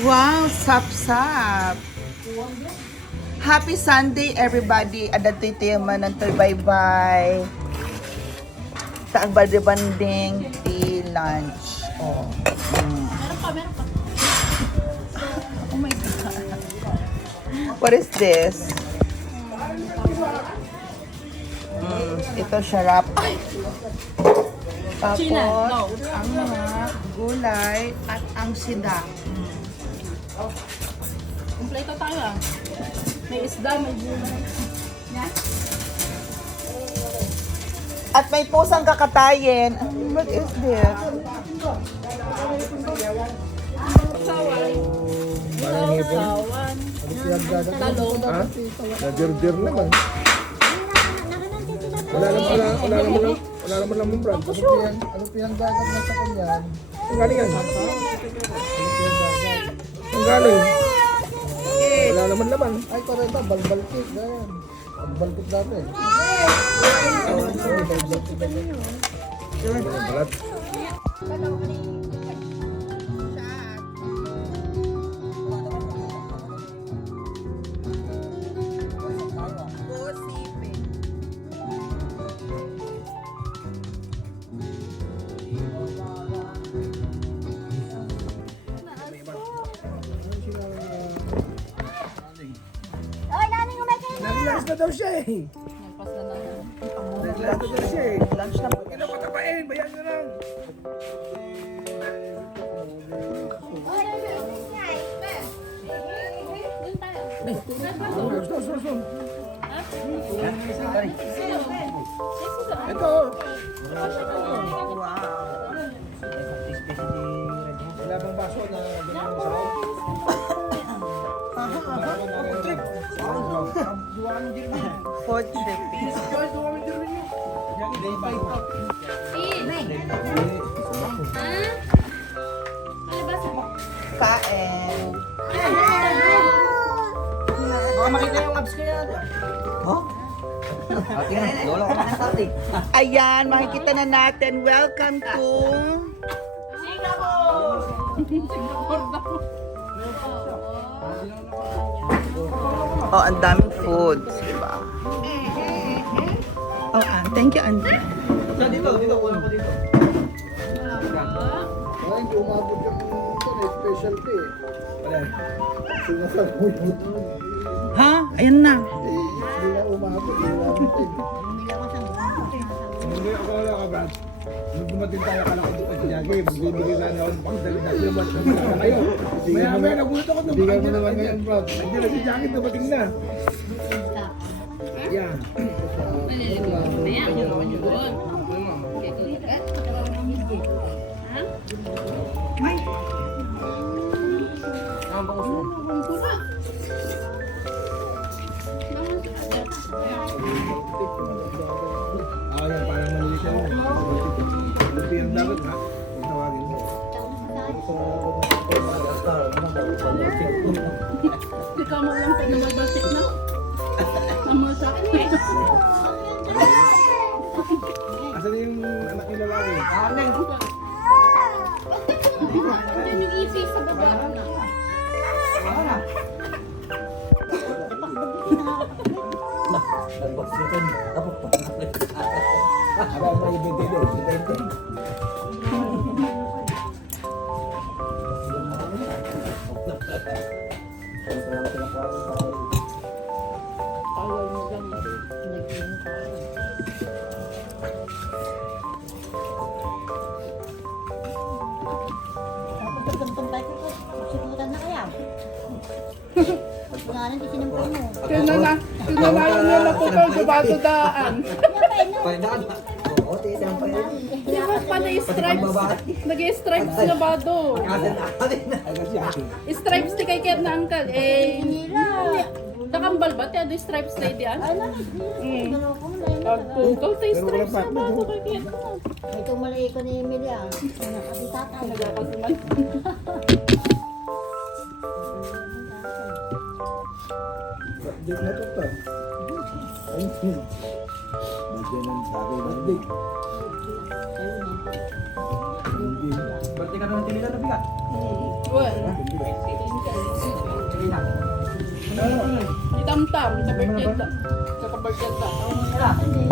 Wow, sap-sap. Happy Sunday, everybody. Adat ito yung manantoy. Bye-bye. Taang banding tea lunch. Oh. Meron pa. Oh my God. What is this? Ito syarap. Ay! Tapos, China, no. ang mga gulay at ang sida. Kompleto tayo ah. May isda, may gulay. Yan. At may pusang kakatayin. What is this? Sawan. Sawan. Talong. Ha? Nadirdir naman. Wala naman lang mong brand. Ano pinanggagat na sa kanyan? Ang galing yan. Ang galing. Wala naman naman. Ay, korenta, balbalkit. Ganyan. Ang balkit natin. Balat. Naglalas na daw siya eh. Nagpas na lang. Naglalas na daw siya eh. Lunch na po. Huwag na patapain, bayan nyo lang. Ito. Wala bang baso na ganyan sa Food tripping. Kain. Baka makita yung abs ko yan. Oh? Lola ko na sa atin. Ayan, makikita na natin. Welcome to... Oh, ang daming foods, diba? Oh, thank you, Andy. Dito, kulang ko dito. Wala, hindi umabot yung specialty eh. Wala. Sinasabi mo yun. Ha? Ayun na. Hindi na umabot. Hindi ako wala ka, Brad. Nung dumating tayo, akala ko doon Tiago eh. Magbibigay na ako ng pangdali na sila. Magkakita na kayo. Maya-maya nagulat ako. Bigay mo naman ngayon, Brad. Nandiyan na si Jackie, dumating na. Yan. Ah, yan, parang maliit yan. Buti yung dagat, ha? Kung tawagin mo. Ikaw mo lang pag namalbaltik na. Amal sa akin. Asan yung anak ni lalaki? Hindi yung ipis sa baba. Abang may ibigay doon. Ibigay. Tawal mo lang. Kinalayo niya na po kayo sa bato daan. Paidaan. Oo, tiyan pa yun. Di ba pa na-stripes? Nag-stripes na ba do? Stripes ti kay Ker na angkal. Nakambal ba? Tiyan do stripes na diyan? Pagpungkaw tayo stripes na ba do kay Ker? Ito malay ko ni Emilia. Nakapitata. Nagkakasuman. Di na ito to. Ayun. Bagyan ng sabi. Bagdig. Berarti kan nanti nila na bigat. Well, Si Tam Tam, sa birthday ta. Sa birthday ta. Hindi.